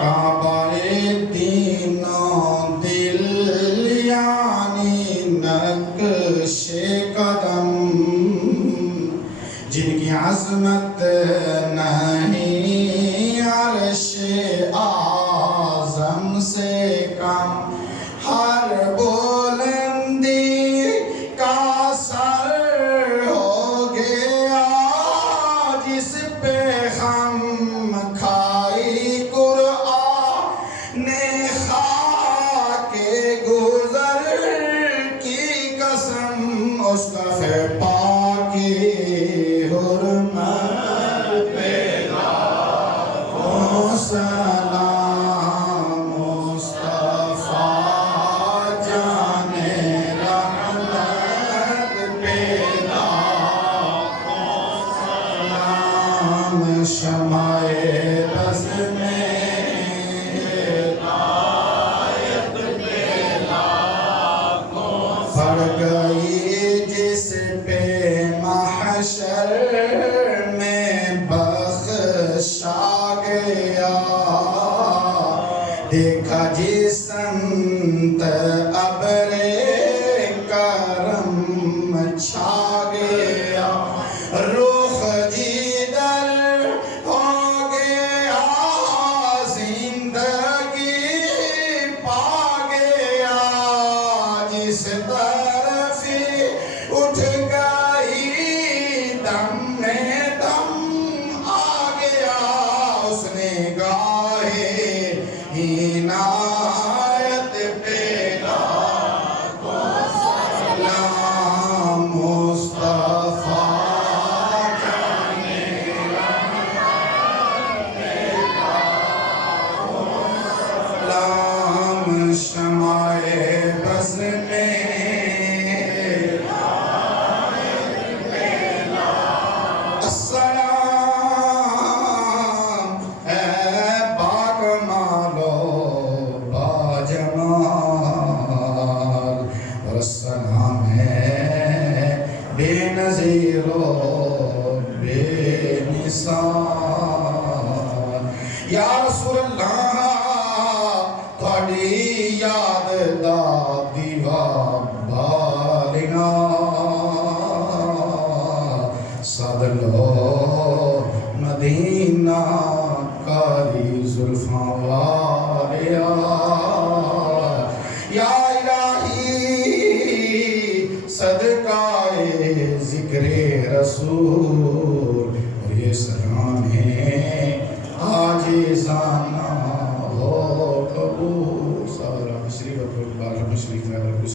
کعبہ دینوں دل یعنی نقش قدم جن کی عظمت نہیں عرش اعظم سے کم، ہر بلندی کا سر ہو گیا جس پہ ہم کھائی قرآن نے خاک گزر کی قسم، اس کا پاکی حرمت پہ لاکھوں سلام، مصطفیٰ جانے رحمت پہ لاکھوں سلام، شمع بز میں ہدایت پہ لاکھوں پڑ گئی جس پہ محشر میں بخشا گیا، دیکھا جس سمت ابر کرم چھا گیا، رخ جدھر ہو گیا زندگی پا گیا، جس طرف اٹھ گئی دم میں دم آ گیا، اس نے گاہے عنایت پہ لاکھوں سلام، مصطفیٰ جانے رحمت پہ لاکھوں سلام، شمع بز میں السلام ہے بے نظیر و بے مثال، یا رسول اللہ تھوڑی یاد دا دیوا بالنا، سد لو مدینہ کاری زلفاں والیا، یا صدقہ ذکر رسول، اور یہ سلام ہے عاجزانہ